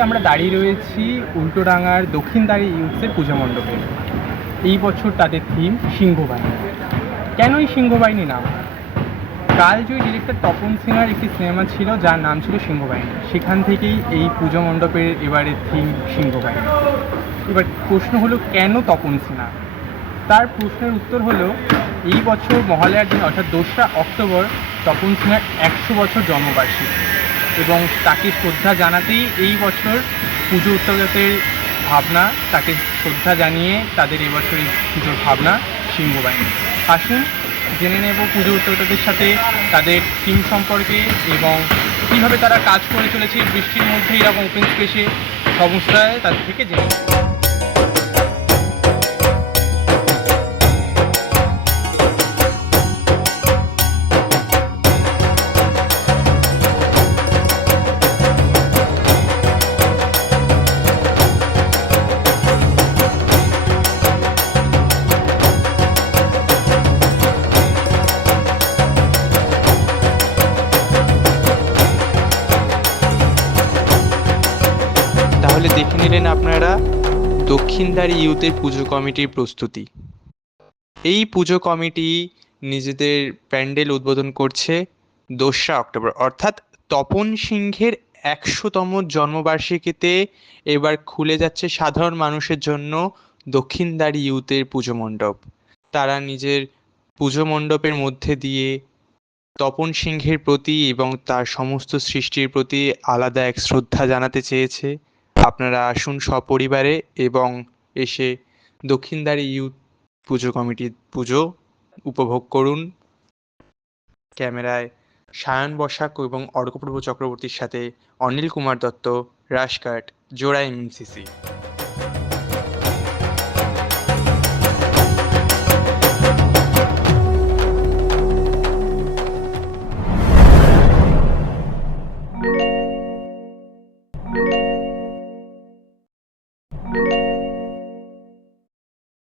আমরা দাঁড়িয়ে রয়েছি উল্টোডাঙ্গার দক্ষিণদারি ইউথের পূজা মণ্ডপে। এই বছর তাদের থিম সিংহবাহিনী কেন এই সিংহবাহিনী নাম? কালজয়ী ডিরেক্টর তপন সিনহার একটি সিনেমা ছিল, যার নাম ছিল সিংহবাহিনী সেখান থেকেই এই পুজো মণ্ডপের এবারের থিম সিংহবাহিনী এবার প্রশ্ন হলো, কেন তপন সিনহা? তার প্রশ্নের উত্তর হলো, এই বছর মহালয়ার দিন, অর্থাৎ দোসরা অক্টোবর, তপন সিনহার একশো বছর জন্মবার্ষিকী। এবং তাকে শ্রদ্ধা জানাতেই এই বছর পুজো উৎসবের ভাবনা, তাকে শ্রদ্ধা জানিয়ে তাদের এবছর এই পুজোর ভাবনা সিংহবাহিনী আসুন, জেনে নেব পুজো উৎসবের সাথে তাদের টিম সম্পর্কে এবং কীভাবে তারা কাজ করে চলেছে বৃষ্টির মধ্যে এরকম ওপেন স্পেসে সমস্যায় তাদের থেকে জেনে নেব। তাহলে দেখে নিলেন আপনারা দক্ষিণদারি ইউথের পুজো কমিটির প্রস্তুতি। এই পুজো কমিটি নিজেদের প্যান্ডেল উদ্বোধন করছে দোসরা অক্টোবর। অর্থাৎ তপন সিংহের একশোতম জন্মবার্ষিকীতে এবার খুলে যাচ্ছে সাধারণ মানুষের জন্য দক্ষিণদারি ইউথের পুজো মণ্ডপ। তারা নিজের পুজো মণ্ডপের মধ্যে দিয়ে তপন সিংহের প্রতি এবং তার সমস্ত সৃষ্টির প্রতি আলাদা এক শ্রদ্ধা জানাতে চেয়েছে। আপনারা আসুন সপরিবারে এবং এসে দক্ষিণদারি ইউথ পুজো কমিটির পুজো উপভোগ করুন। ক্যামেরায় সায়ন বসাক এবং অর্কপ্রভু চক্রবর্তীর সাথে অনিল কুমার দত্ত রাশকাট জোড়া এমসিসি।